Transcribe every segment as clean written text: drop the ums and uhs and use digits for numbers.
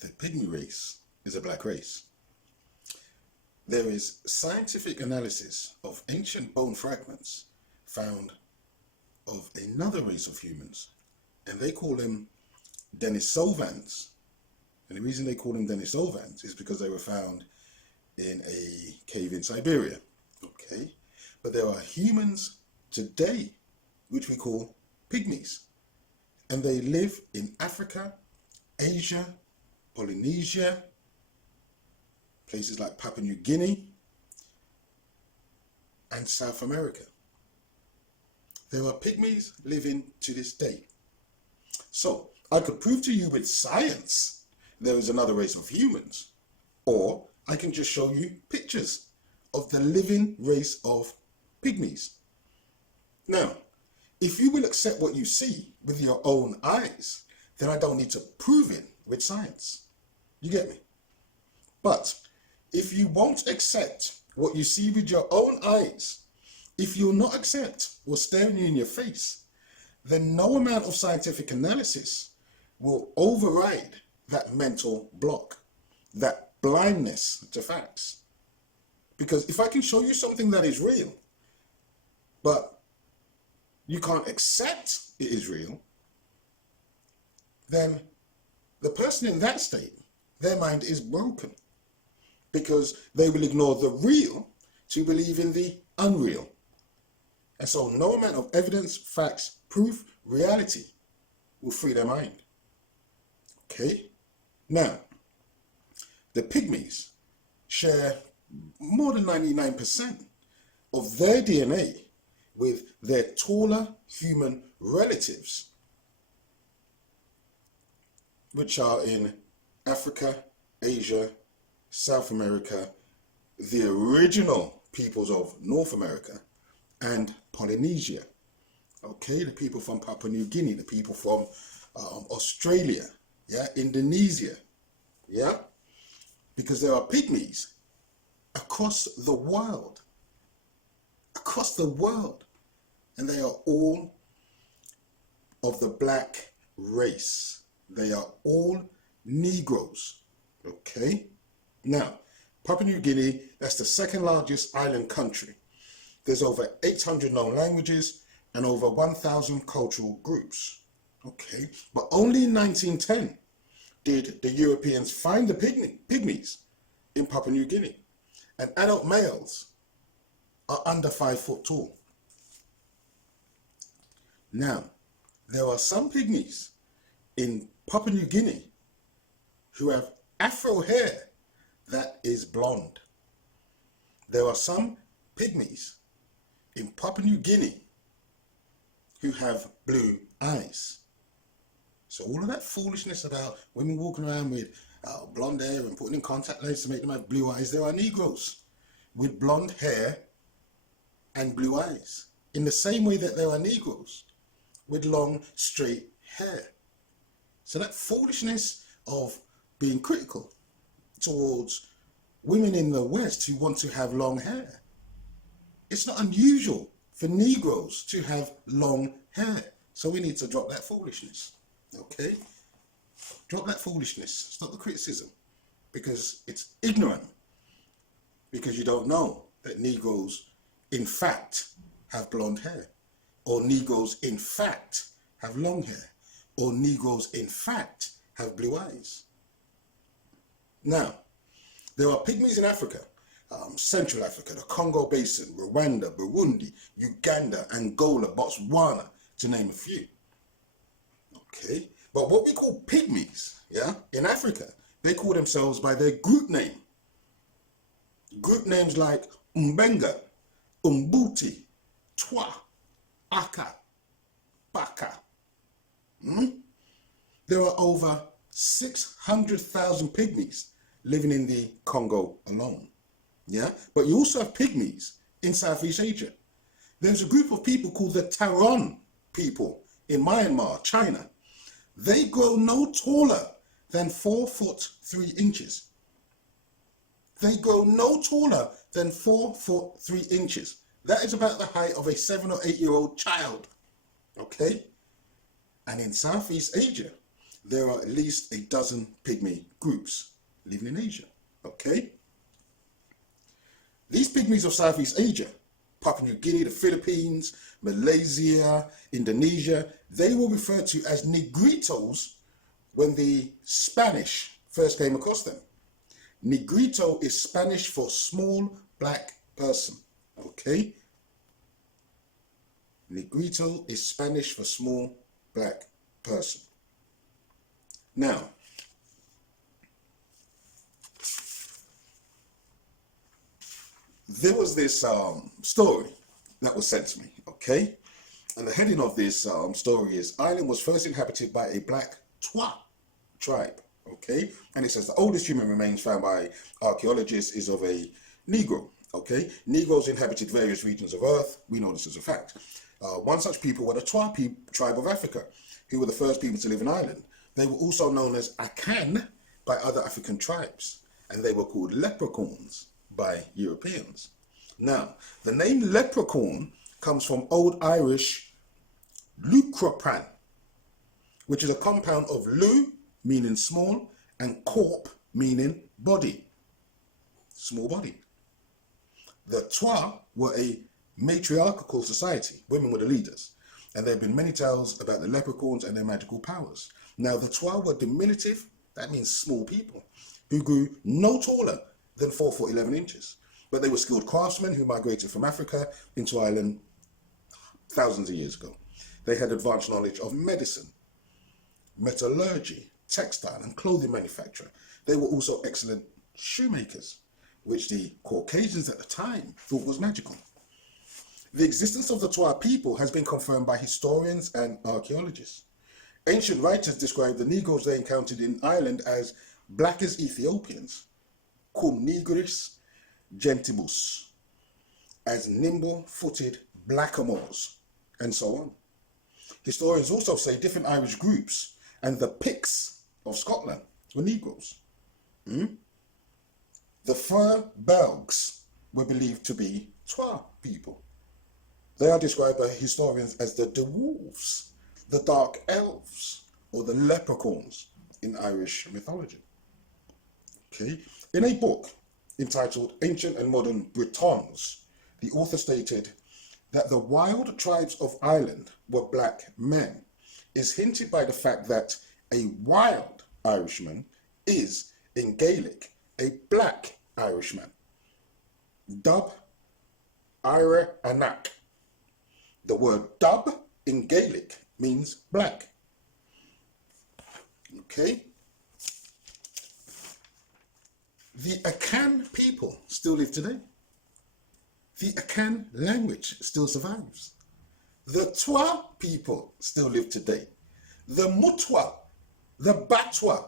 The Pygmy race is a black race. There is scientific analysis of ancient bone fragments found of another race of humans, and they call them Denisovans. And the reason they call them Denisovans is because they were found in a cave in Siberia. Okay, but there are humans today which we call pygmies, and they live in Africa, Asia, Polynesia, places like Papua New Guinea, and South America. There are pygmies living to this day. So I could prove to you with science there is another race of humans, or I can just show you pictures of the living race of pygmies. Now, if you will accept what you see with your own eyes, then I don't need to prove it with science. You get me? But if you won't accept what you see with your own eyes, if you'll not accept what's staring you in your face, then no amount of scientific analysis will override that mental block, that blindness to facts. Because if I can show you something that is real, but you can't accept it is real, then the person in that state, their mind is broken, because they will ignore the real to believe in the unreal. And so no amount of evidence, facts, proof, reality will free their mind. Okay? Now, the pygmies share more than 99% of their DNA with their taller human relatives, which are in Africa, Asia, South America, the original peoples of North America, and Polynesia. Okay, the people from Papua New Guinea, the people from Australia, yeah, Indonesia, yeah, because there are pygmies across the world, and they are all of the black race. They are all Negroes. Okay, now Papua New Guinea, that's the second largest island country. There's over 800 known languages and over 1,000 cultural groups. Okay, but only in 1910 did the Europeans find the pygmies in Papua New Guinea, and adult males are under 5 foot tall. Now, there are some pygmies in Papua New Guinea who have afro hair that is blonde. There are some pygmies in Papua New Guinea who have blue eyes. So all of that foolishness about women walking around with blonde hair and putting in contact lenses to make them have blue eyes, there are Negroes with blonde hair and blue eyes, in the same way that there are Negroes with long, straight hair. So that foolishness of being critical towards women in the West who want to have long hair, it's not unusual for Negroes to have long hair. So we need to drop that foolishness, okay? Drop that foolishness, stop the criticism, because it's ignorant, because you don't know that Negroes in fact have blonde hair, or Negroes in fact have long hair, or Negroes in fact have blue eyes. Now, there are pygmies in Africa, Central Africa, the Congo Basin, Rwanda, Burundi, Uganda, Angola, Botswana, to name a few. Okay, but what we call pygmies, yeah, in Africa, they call themselves by their group name. Group names like Umbenga, Umbuti, Twa, Aka, Baka. There are over 600,000 pygmies living in the Congo alone. Yeah, but you also have pygmies in Southeast Asia. There's a group of people called the Taron people in Myanmar, China. They grow no taller than 4 foot 3 inches. They grow no taller than 4 foot 3 inches. That is about the height of a 7 or 8 year old child. Okay? And in Southeast Asia, there are at least a dozen pygmy groups living in Asia. Okay? These pygmies of Southeast Asia, Papua New Guinea, the Philippines, Malaysia, Indonesia, they were referred to as negritos when the Spanish first came across them. Negrito is Spanish for small black person. Okay? Negrito is Spanish for small black person. Now, there was this story that was sent to me, okay? And the heading of this story is, Ireland was first inhabited by a black Twa tribe, okay? And it says the oldest human remains found by archaeologists is of a Negro, okay? Negroes inhabited various regions of Earth. We know this as a fact. One such people were the Twa tribe of Africa, who were the first people to live in Ireland. They were also known as Akan by other African tribes, and they were called leprechauns by Europeans. Now, the name leprechaun comes from Old Irish lucropran, which is a compound of lu, meaning small, and corp, meaning body, small body. The Twa were a matriarchal society. Women were the leaders. And there have been many tales about the leprechauns and their magical powers. Now, the Twa were diminutive, that means small people, who grew no taller than 4 foot 11 inches. But they were skilled craftsmen who migrated from Africa into Ireland thousands of years ago. They had advanced knowledge of medicine, metallurgy, textile and clothing manufacture. They were also excellent shoemakers, which the Caucasians at the time thought was magical. The existence of the Twa people has been confirmed by historians and archaeologists. Ancient writers describe the Negroes they encountered in Ireland as black as Ethiopians, cum nigris gentibus, as nimble-footed blackamoors, and so on. Historians also say different Irish groups and the Picts of Scotland were Negroes. The Fir Belgs were believed to be Twa people. They are described by historians as the dwarves, the dark elves, or the leprechauns in Irish mythology. Okay. In a book entitled Ancient and Modern Britons, the author stated that the wild tribes of Ireland were black men is hinted by the fact that a wild Irishman is, in Gaelic, a black Irishman. Dub Ira Anak. The word dub in Gaelic means black. Okay? The Akan people still live today. The Akan language still survives. The Twa people still live today. The Mutwa, the Batwa,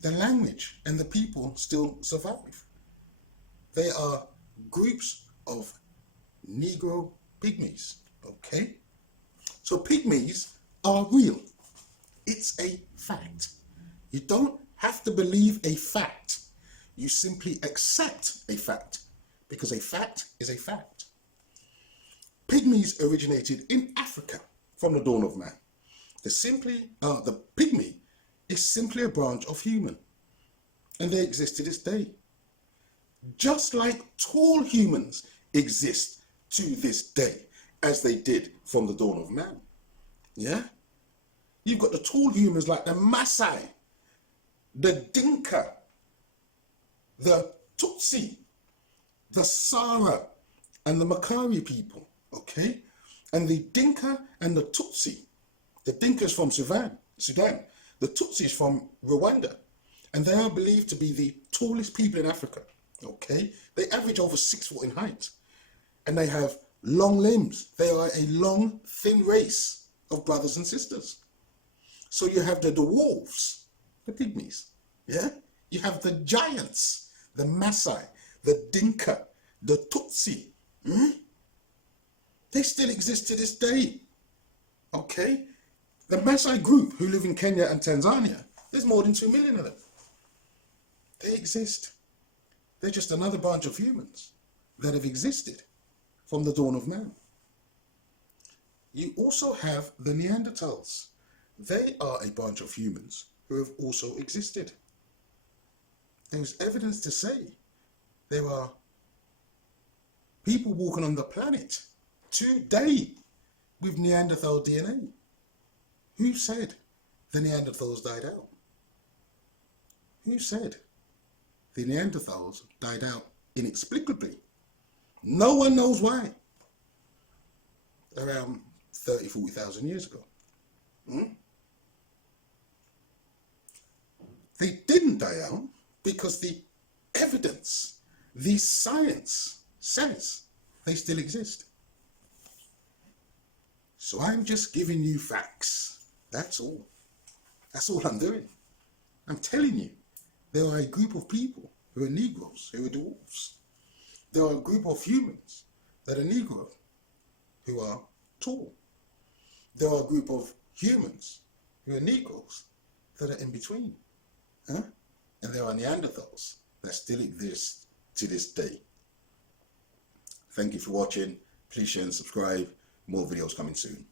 the language and the people still survive. They are groups of Negro pygmies, okay? So pygmies are real. It's a fact. You don't have to believe a fact. You simply accept a fact, because a fact is a fact. Pygmies originated in Africa from the dawn of man. The pygmy is simply a branch of human, and they exist to this day. Just like tall humans exist to this day, as they did from the dawn of man. Yeah? You've got the tall humans like the Maasai, the Dinka, the Tutsi, the Sara, and the Makari people, okay? And the Dinka and the Tutsi, the Dinka is from Sudan, the Tutsi is from Rwanda, and they are believed to be the tallest people in Africa, okay? They average over 6 foot in height, and they have long limbs. They are a long, thin race of brothers and sisters. So you have the dwarves, the pygmies, yeah? You have the giants, the Maasai, the Dinka, the Tutsi. They still exist to this day, okay? The Maasai group who live in Kenya and Tanzania, there's more than 2 million of them. They exist. They're just another bunch of humans that have existed from the dawn of man. You also have the Neanderthals. They are a bunch of humans who have also existed. There's evidence to say there are people walking on the planet today with Neanderthal DNA. Who said the Neanderthals died out? Who said the Neanderthals died out inexplicably? No one knows why. Around 30, 40,000 years ago. They didn't die out because the evidence, the science says they still exist. So I'm just giving you facts. That's all. That's all I'm doing. I'm telling you, there are a group of people who are Negroes, who are dwarfs. There are a group of humans that are Negro, who are tall. There are a group of humans who are Negroes that are in between. And there are Neanderthals that still exist to this day. Thank you for watching. Please share and subscribe. More videos coming soon.